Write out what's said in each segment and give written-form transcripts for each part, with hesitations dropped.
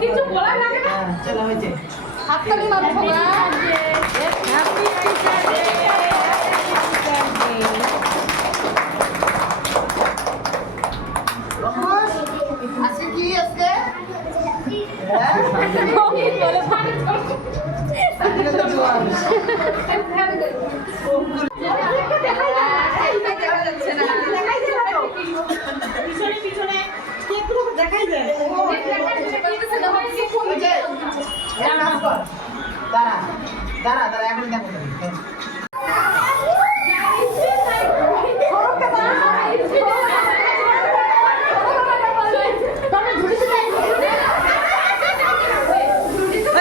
কিছু বলার লাগে না। চলো হয়েছে। হাততালি মারছো না। Happy teacher day. আজকে কি আজকে? দেখাই যায়। দাঁড়া দাঁড়া দাঁড়া এখন দেখো।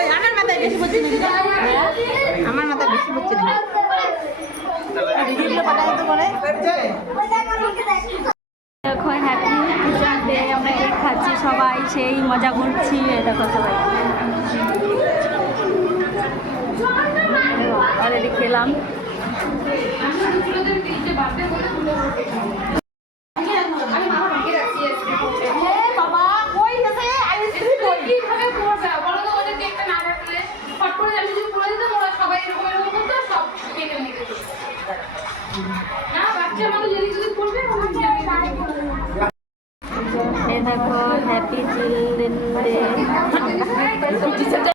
আমার মাথায় বেশি পড়ছে না, আমার মাথায় বেশি পড়ছে না। দেখো হ্যাপি টিচার ডে, আমরা কেক খাচ্ছি সবাই, সেই মজা করছি। দেখো সবাই অলরেডি খেলাম। দেখো হ্যাপি চিলড্রেন ডে।